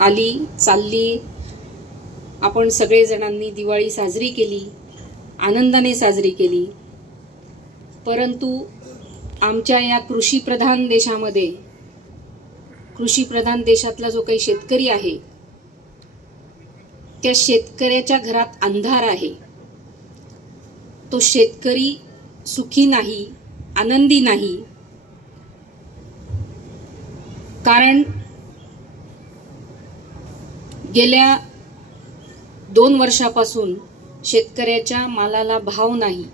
आली चालली. आपण सगळेजणांनी दिवाळी साजरी केली, आनंदाने साजरी केली. परंतु आमच्या या कृषीप्रधान देशामध्ये, कृषीप्रधान देशातला जो काही शेतकरी आहे, त्या शेतकऱ्याच्या घरात अंधार आहे. तो शेतकरी सुखी नाही, आनंदी नाही. कारण गेल्या 2 वर्षापासून शेतकऱ्याच्या मालाला भाव नाही.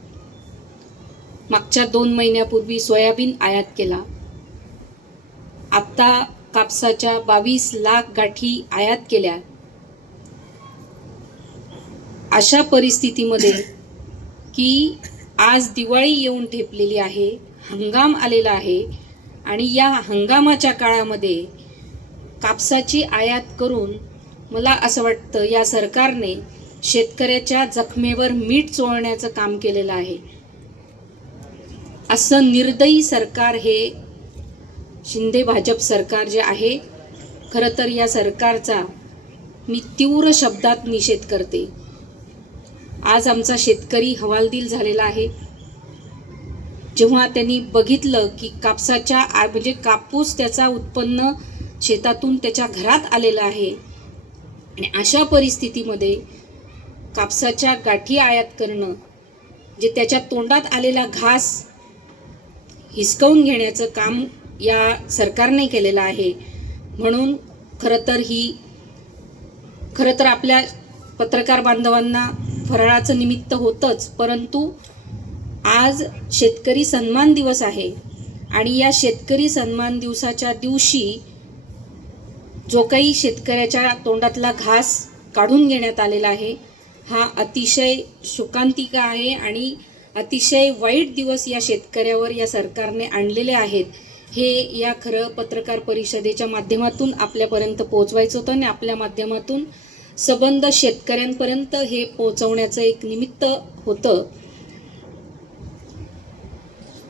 मागच्या 2 महिन्यापूर्वी सोयाबीन आयात केला. आता कापसाच्या 22 लाख गाठी आयात केल्या. अशा परिस्थितीमध्ये की आज दिवाळी येऊन ठेपलेली आहे, हंगाम आलेला आहे आणि या हंगामाच्या काळामध्ये कापसाची आयात करून मला असं वाटतं या सरकारने शेतकऱ्याच्या जखमेवर मीठ चोळण्याचं काम केलेलं आहे. असं निर्दयी सरकार हे शिंदे भाजप सरकार जे आहे, खरं तर या सरकारचा मी तीव्र शब्दात निषेध करते. आज आमचा शेतकरी हवालदिल झालेला आहे. जेव्हा त्यांनी बघितलं की कापसाच्या म्हणजे कापूस त्याचा उत्पन्न शेतातून त्याच्या घरात आलेला आहे आणि अशा परिस्थितीमध्ये कापसाच्या गाठी आयात करणं, जे त्याच्या तोंडात आलेला घास हिसकावून घेण्याचं काम या सरकारने केलेलं आहे. म्हणून खरं तर आपल्या पत्रकार बांधवांना फराळाचं निमित्त होतंच, परंतु आज शेतकरी सन्मान दिवस आहे आणि या शेतकरी सन्मान दिवसाच्या दिवशी जो काही शेतकऱ्याच्या तोंडातला घास काढून घेण्यात आलेला आहे, हा अतिशय शोकांतिका आहे आणि अतिशय वाईट दिवस या शेतकऱ्यावर या सरकारने आणलेले आहेत. हे या खरं पत्रकार परिषदेच्या माध्यमातून आपल्यापर्यंत पोहोचवायचं होतं आणि आपल्या माध्यमातून संबंध शेतकऱ्यांपर्यंत हे पोहोचवण्याचं एक निमित्त होतं.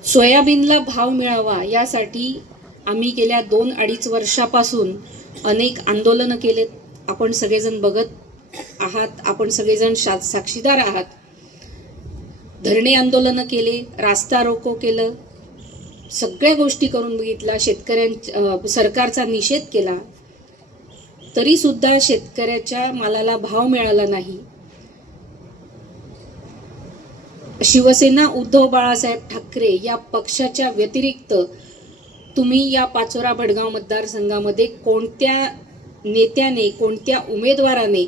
सोयाबीनला भाव मिळावा यासाठी आम्ही गेल्या 2-2.5 वर्षापासून अनेक आंदोलनं केलेत. आपण सगळेजण बघत आहात, आपण सगळेजण साक्षीदार आहात. धरणे आंदोलनं केले, रास्ता रोको केलं, सगळ्या गोष्टी करून बघितला, सरकारचा निषेध केला, तरी सुद्धा शेतकऱ्याच्या मालाला भाव मिळाला नाही. शिवसेना उद्धव बाळासाहेब ठाकरे या पक्षाच्या व्यतिरिक्त तुम्ही या पाचोरा भडगाव मतदारसंघामध्ये कोणत्या नेत्याने, कोणत्या उमेदवाराने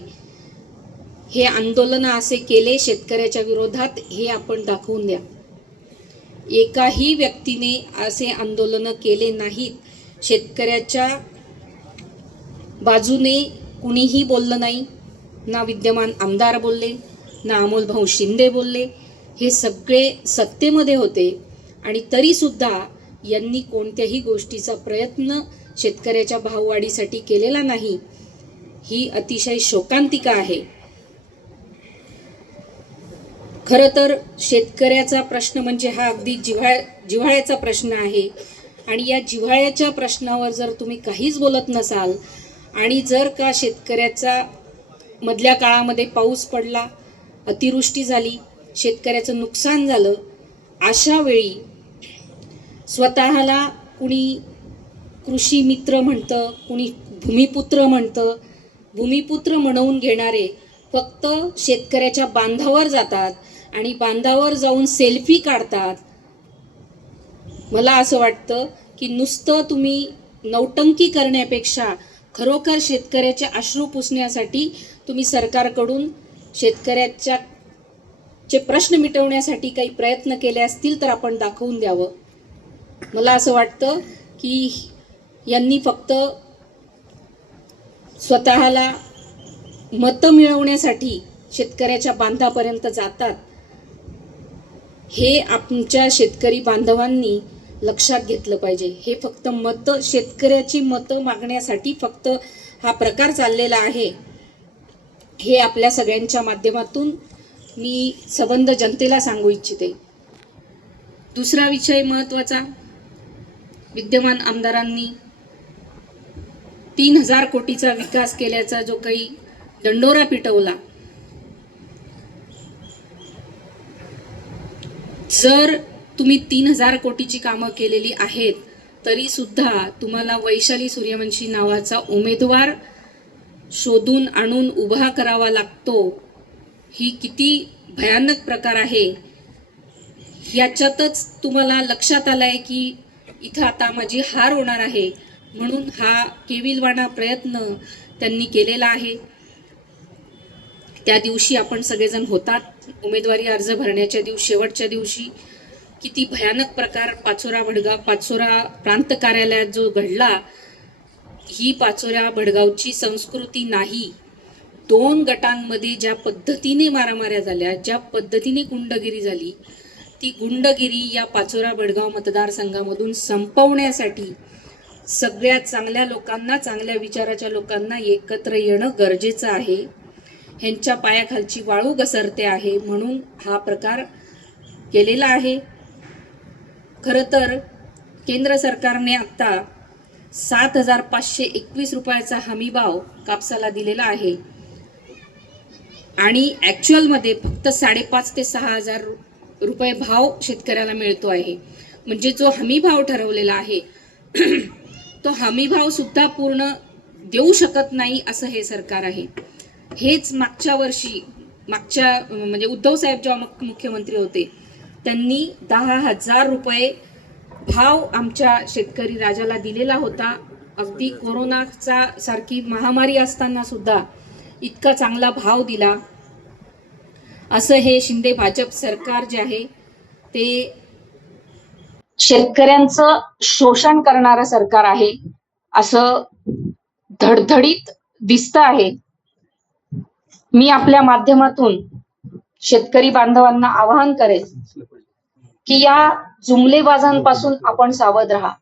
हे आंदोलन असे केले शेतकऱ्याच्या विरोधात, हे आपण दाखवून द्या. एकाही व्यक्तीने असे आंदोलन केले नाहीत. शेतकऱ्याच्या बाजूने कुणीही बोललं नाही. ना विद्यमान आमदार बोलले, ना अमोलभाऊ शिंदे बोलले. हे सगळे सत्तेमध्ये होते आणि तरीसुद्धा यांनी कोणत्याही गोष्टीचा प्रयत्न शेतकऱ्याच्या भाववाढीसाठी केलेला नाही. ही अतिशय शोकांतिका आहे. खरं तर शेतकऱ्याचा प्रश्न म्हणजे हा अगदी जिव्हाळ्याचा प्रश्न आहे आणि या जिव्हाळ्याच्या प्रश्नावर जर तुम्ही काहीच बोलत नसाल आणि जर का शेतकऱ्याचा मधल्या काळामध्ये पाऊस पडला, अतिवृष्टी झाली, शेतकऱ्याचं नुकसान झालं, अशा वेळी स्वतःला कुणी कृषी मित्र म्हणतं, कुणी भूमिपुत्र म्हणतं. भूमिपुत्र म्हणवून घेणारे फक्त शेतकऱ्याच्या बांधावर जातात आणि बांधावर जाऊन सेल्फी काढतात. मला असं वाटतं की नुसतं तुम्ही नौटंकी करण्यापेक्षा खरोखर शेतकऱ्याचे अश्रू पुसण्यासाठी तुम्ही सरकारकडून शेतकऱ्याचे प्रश्न मिटवण्यासाठी काही प्रयत्न केले असतील तर आपण दाखवून द्यावं. मला असं वाटतं की यांनी फक्त स्वतःला मतं मिळवण्यासाठी शेतकऱ्याच्या बांधापर्यंत जातात. हे आमच्या शेतकरी बांधवांनी लक्षात घेतलं पाहिजे. हे फक्त मतं, शेतकऱ्याची मतं मागण्यासाठी फक्त हा प्रकार चाललेला आहे. हे आपल्या सगळ्यांच्या माध्यमातून मी संबंध जनतेला सांगू इच्छिते. दुसरा विषय महत्त्वाचा, विद्यमान आमदारांनी 3,000 कोटीचा विकास केल्याचा जो काही दंडोरा पिटवला, जर तुम्ही 3,000 कोटीची कामं केलेली आहेत तरी सुद्धा तुम्हाला वैशाली सूर्यवंशी नावाचा उमेदवार शोधून आणून उभा करावा लागतो, ही किती भयानक प्रकार आहे याच्यातच तुम्हाला लक्षात आलंय की इथं आता माझी हार होणार आहे, म्हणून हा केविलवाणा प्रयत्न त्यांनी केलेला आहे. त्या दिवशी आपण सगळेजण होतात, उमेदवारी अर्ज भरण्याच्या दिवशी, शेवटच्या दिवशी किती भयानक प्रकार पाचोरा प्रांत कार्यालयात जो घडला, ही पाचोरा भडगावची संस्कृती नाही. 2 गटांमध्ये ज्या पद्धतीने मारामाऱ्या झाल्या, ज्या पद्धतीने गुंडगिरी झाली, ती गुंडगिरी या पाचोरा भडगाव मतदारसंघामधून संपवण्यासाठी सगळ्या चांगल्या लोकांना, चांगल्या विचाराच्या लोकांना एकत्र येणं गरजेचं आहे. ह्यांच्या पायाखालची वाळू घसरते आहे म्हणून हा प्रकार केलेला आहे. खरं तर केंद्र सरकारने आता 7,521 रुपयाचा हमीभाव कापसाला दिलेला आहे आणि ॲक्च्युअलमध्ये फक्त 5,500 ते 6,000 रुपये भाव शेतकऱ्याला मिळतो आहे. म्हणजे जो हमीभाव ठरवलेला आहे तो हमीभाव सुद्धा पूर्ण देऊ शकत नाही असं हे सरकार आहे. हेच मागच्या वर्षी म्हणजे उद्धव साहेब जेव्हा मुख्यमंत्री होते त्यांनी 10,000 रुपये भाव आमच्या शेतकरी राजाला दिलेला होता. अगदी कोरोनाचा सारखी महामारी असताना सुद्धा इतका चांगला भाव दिला. असं हे शिंदे भाजप सरकार जे आहे ते शेतकऱ्यांचं शोषण करणारं सरकार आहे असं धडधडीत दिसतं आहे. मी आपल्या माध्यमातून शेतकरी बांधवांना आवाहन करेन की या जुमलेबाजांपासून आपण सावध राहा.